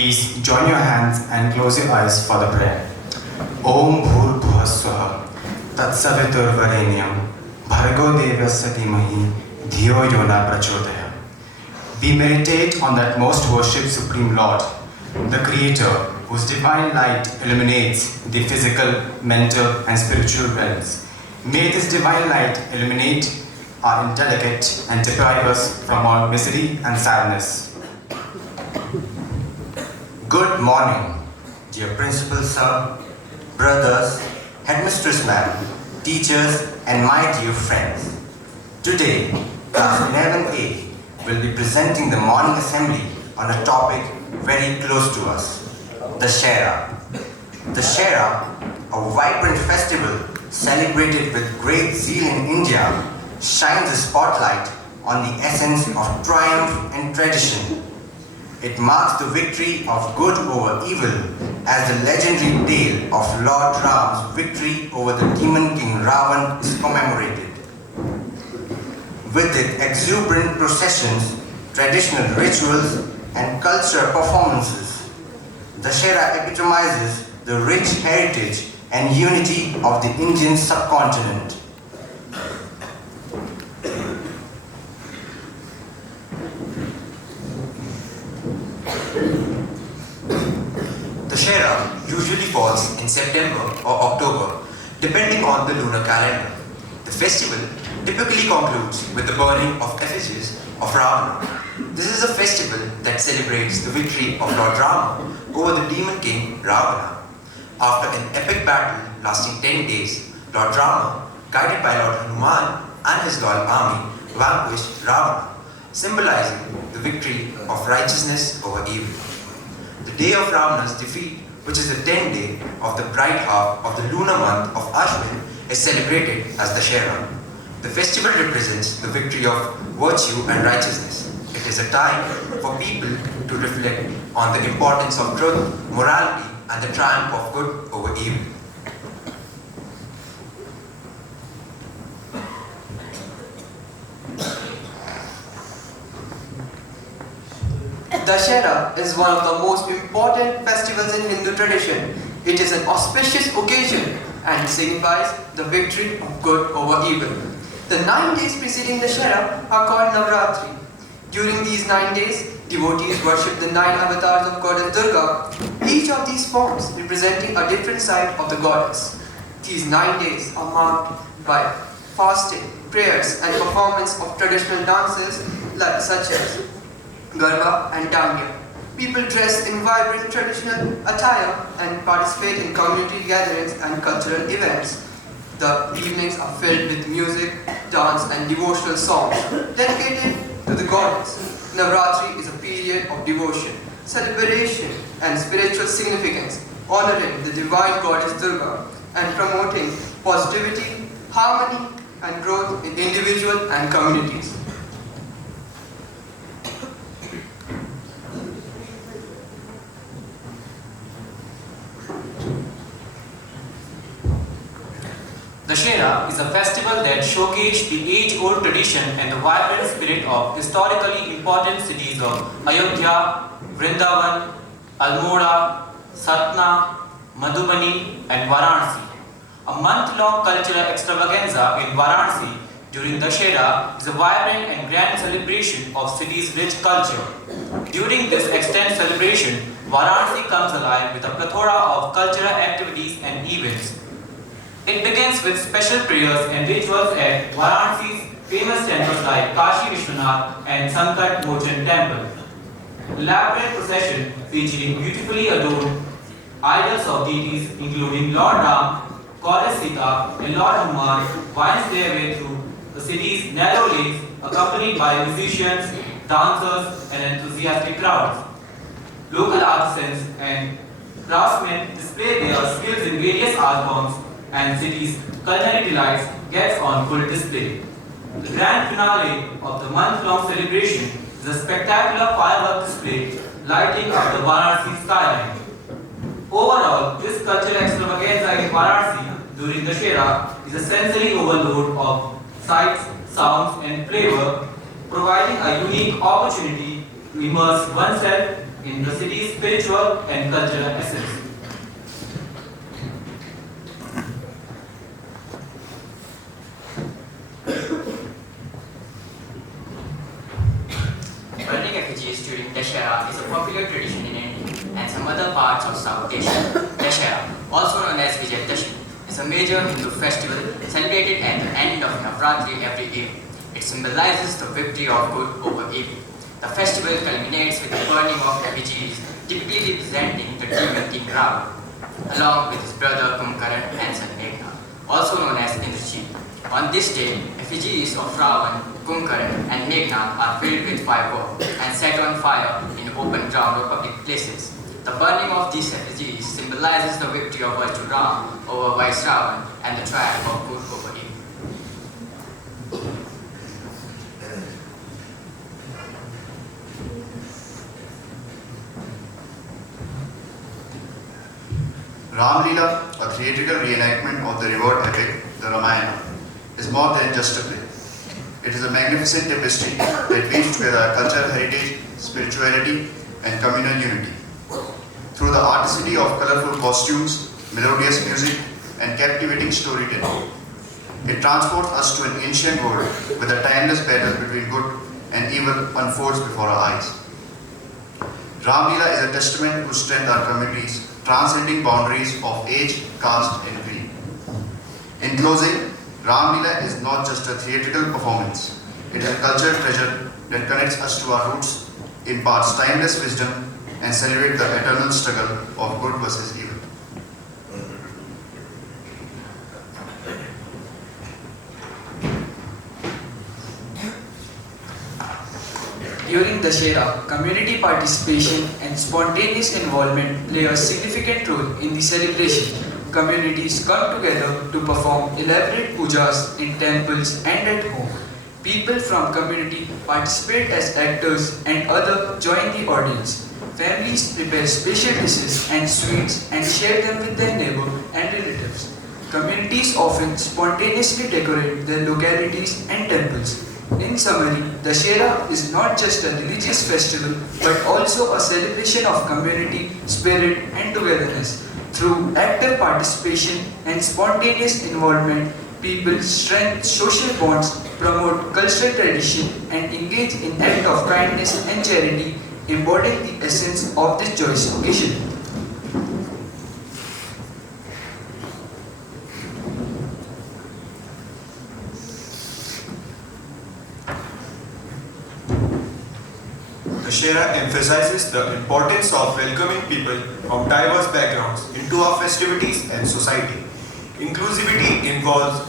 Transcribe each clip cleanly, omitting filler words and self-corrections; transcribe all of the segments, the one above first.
Please join your hands and close your eyes for the prayer. Om Bhur Bhuva Swaha Tatsaviturvarenyam Bhargo Devasya Dhimahi Dhiyo Yona Prachodaya. We meditate on that most worshipped Supreme Lord, the Creator, whose divine light illuminates the physical, mental, and spiritual realms. May this divine light illuminate our intellect and deprive us from all misery and sadness. Good morning, dear Principal Sir, brothers, Headmistress Ma'am, teachers, and my dear friends. Today, Class 11A will be presenting the morning assembly on a topic very close to us, the Shera. The Shera, a vibrant festival celebrated with great zeal in India, shines a spotlight on the essence of triumph and tradition. It marks the victory of good over evil, as the legendary tale of Lord Ram's victory over the demon king Ravan is commemorated. With its exuberant processions, traditional rituals, and cultural performances, the Shera epitomizes the rich heritage and unity of the Indian subcontinent. The Shera usually falls in September or October, depending on the lunar calendar. The festival typically concludes with the burning of effigies of Ravana. This is a festival that celebrates the victory of Lord Rama over the demon king Ravana. After an epic battle lasting 10 days, Lord Rama, guided by Lord Hanuman and his loyal army, vanquished Ravana, symbolizing the victory of righteousness over evil. The day of Ravana's defeat, which is the 10th day of the bright half of the lunar month of Ashwin, is celebrated as the Shera. The festival represents the victory of virtue and righteousness. It is a time for people to reflect on the importance of truth, morality, and the triumph of good over evil. Dussehra is one of the most important festivals in Hindu tradition. It is an auspicious occasion and signifies the victory of good over evil. The 9 days preceding Dussehra are called Navratri. During these 9 days, devotees worship the 9 avatars of Goddess Durga, each of these forms representing a different side of the goddess. These 9 days are marked by fasting, prayers, and performance of traditional dances such as Garba and Danya. People dress in vibrant traditional attire and participate in community gatherings and cultural events. The evenings are filled with music, dance, and devotional songs dedicated to the goddess. Navratri is a period of devotion, celebration, and spiritual significance, honoring the divine goddess Durga and promoting positivity, harmony, and growth in individuals and communities. The Shera is a festival that showcases the age-old tradition and the vibrant spirit of historically important cities of Ayodhya, Vrindavan, Almora, Satna, Madhubani, and Varanasi. A month-long cultural extravaganza in Varanasi during the Dussehra is a vibrant and grand celebration of city's rich culture. During this extended celebration, Varanasi comes alive with a plethora of cultural activities and events. It begins with special prayers and rituals at Varanasi's famous temples like Kashi Vishwanath and Sankat Mochan Temple. Elaborate procession featuring beautifully adorned idols of deities including Lord Ram, Goddess Sita, and Lord Hanuman winds their way through the city's narrow lanes, accompanied by musicians, dancers, and enthusiastic crowds. Local artisans and craftsmen display their skills in various art forms, and city's culinary delights gets on full display. The grand finale of the month-long celebration is a spectacular firework display lighting up the Varanasi skyline. Overall, this cultural extravaganza in Varanasi during the Dussehra is a sensory overload of sights, sounds, and flavor, providing a unique opportunity to immerse oneself in the city's spiritual and cultural essence. Burning effigies during Dashera is a popular tradition in India and some other parts of South Asia. Dashera, also known as Vijayadashmi, is a major Hindu festival celebrated at the end of Navratri every year. It symbolizes the victory of good over evil. The festival culminates with the burning of effigies, typically representing the demon king Ravana, along with his brother Kumbhakarna and son Meghna, also known as Indrajit. On this day, effigies of Ravana, Kumbhakarna and Meghna are filled with fireworks and set on fire in open ground or public places. The burning of these effigies symbolizes the victory of Virtue Ram over Vice Ravana and the triumph of good over evil. Ram Leela, a theatrical reenactment of the revered epic, the Ramayana, is more than just a play. It is a magnificent tapestry that weaves together cultural heritage, spirituality, and communal unity. Through the artistry of colorful costumes, melodious music, and captivating storytelling, it transports us to an ancient world where the timeless battle between good and evil unfolds before our eyes. Ram Leela is a testament to strength our communities, transcending boundaries of age, caste, and creed. In closing, Ram Leela is not just a theatrical performance. It is a cultural treasure that connects us to our roots, imparts timeless wisdom, and celebrates the eternal struggle of good versus evil. During Dashera, community participation and spontaneous involvement play a significant role in the celebration. Communities come together to perform elaborate pujas in temples and at home. People from community participate as actors and others join the audience. Families prepare special dishes and sweets and share them with their neighbors and relatives. Communities often spontaneously decorate their localities and temples. In summary, Dashera is not just a religious festival but also a celebration of community, spirit and togetherness. Through active participation and spontaneous involvement, people strengthen social bonds, promote cultural tradition and engage in acts of kindness and charity, embodying the essence of this joyous occasion. Dashera emphasizes the importance of welcoming people from diverse backgrounds into our festivities and society. Inclusivity involves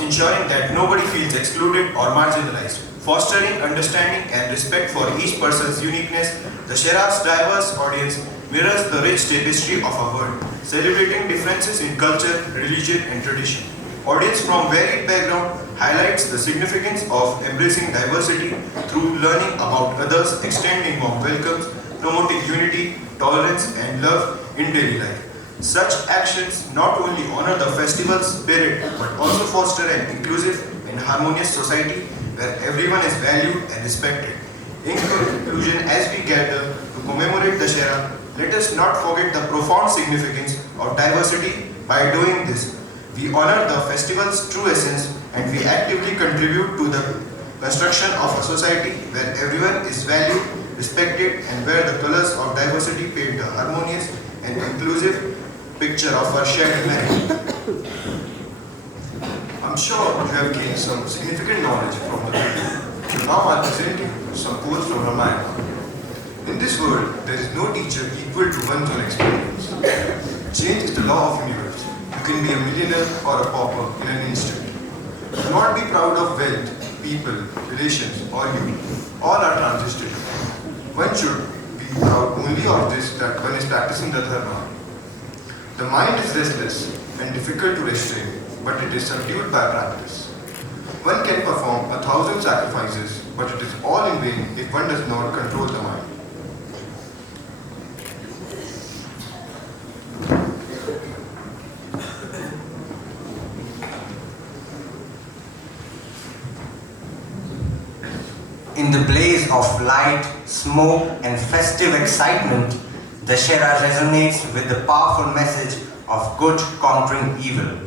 ensuring that nobody feels excluded or marginalized, fostering understanding and respect for each person's uniqueness. Dashera's diverse audience mirrors the rich tapestry of our world, celebrating differences in culture, religion, and tradition. Audience from varied background highlights the significance of embracing diversity through learning about others, extending warm welcomes, promoting unity, tolerance, and love in daily life. Such actions not only honor the festival's spirit but also foster an inclusive and harmonious society where everyone is valued and respected. In conclusion, as we gather to commemorate Dashera, let us not forget the profound significance of diversity. By doing this, we honor the festival's true essence and we actively contribute to the construction of a society where everyone is valued, respected, and where the colors of diversity paint a harmonious and inclusive picture of our shared humanity. I'm sure you have gained some significant knowledge from the video. Now I present you some quotes from Ramayana. In this world, there is no teacher equal to one's own experience. Change is the law of universe. You can be a millionaire or a pauper in an instant. Do not be proud of wealth, people, relations, or you. All are transitory. One should be proud only of this, that one is practicing the dharma. The mind is restless and difficult to restrain, but it is subdued by practice. One can perform 1,000 sacrifices, but it is all in vain if one does not control the mind. In In the blaze of light, smoke, and festive excitement, Dussehra resonates with the powerful message of good conquering evil.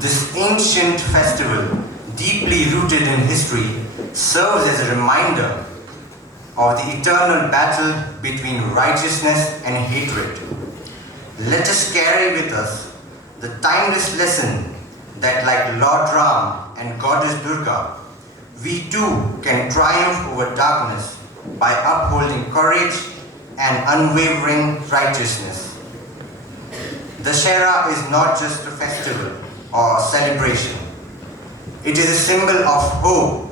This ancient festival, deeply rooted in history, serves as a reminder of the eternal battle between righteousness and hatred. Let us carry with us the timeless lesson that, like Lord Ram and Goddess Durga, we too can triumph over darkness by upholding courage and unwavering righteousness. Dussehra is not just a festival or a celebration. It is a symbol of hope.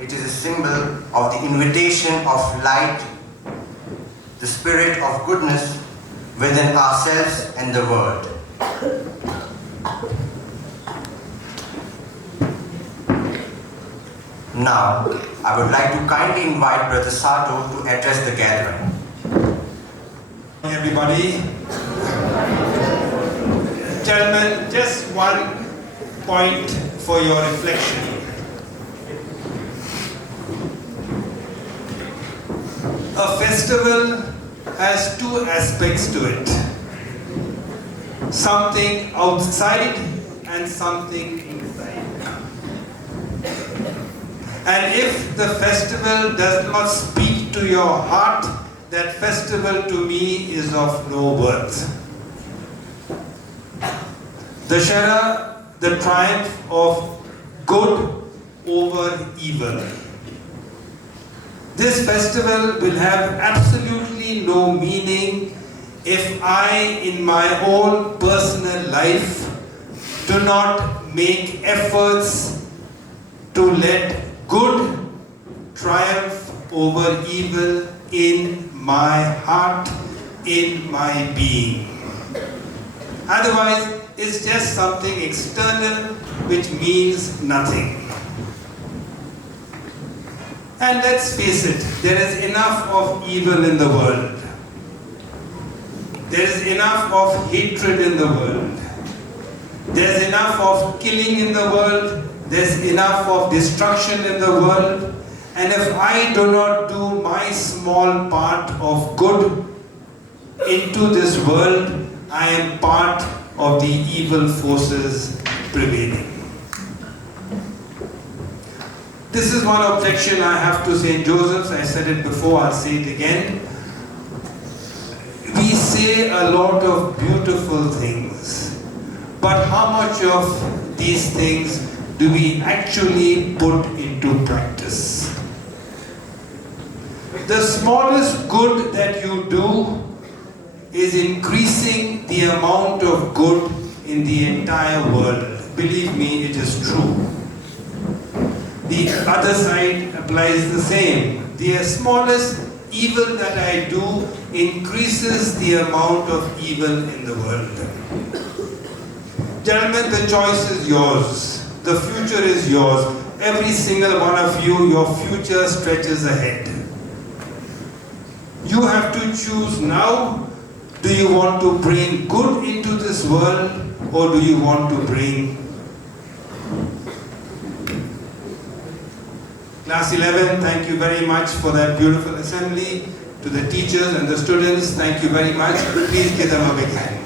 It is a symbol of the invitation of light, the spirit of goodness within ourselves and the world. Now, I would like to kindly invite Brother Sato to address the gathering. Everybody, gentlemen, just one point for your reflection. A festival has two aspects to it. Something outside and something inside. And if the festival does not speak to your heart, that festival to me is of no worth. Dussehra, the triumph of good over evil. This festival will have absolutely no meaning if I, in my own personal life, do not make efforts to let good triumph over evil in my heart, in my being. Otherwise, it's just something external which means nothing. And let's face it, there is enough of evil in the world. There is enough of hatred in the world. There's enough of killing in the world. There's enough of destruction in the world. And if I do not do my small part of good into this world, I am part of the evil forces prevailing. This is one objection I have to St. Joseph's. I said it before, I'll say it again. We say a lot of beautiful things, but how much of these things do we actually put into practice? The smallest good that you do is increasing the amount of good in the entire world. Believe me, it is true. The other side applies the same. The smallest evil that I do increases the amount of evil in the world. Gentlemen, the choice is yours. The future is yours. Every single one of you, your future stretches ahead. You have to choose now. Do you want to bring good into this world, or do you want to bring? Class 11, thank you very much for that beautiful assembly. To the teachers and the students, thank you very much. Please give them a big hand.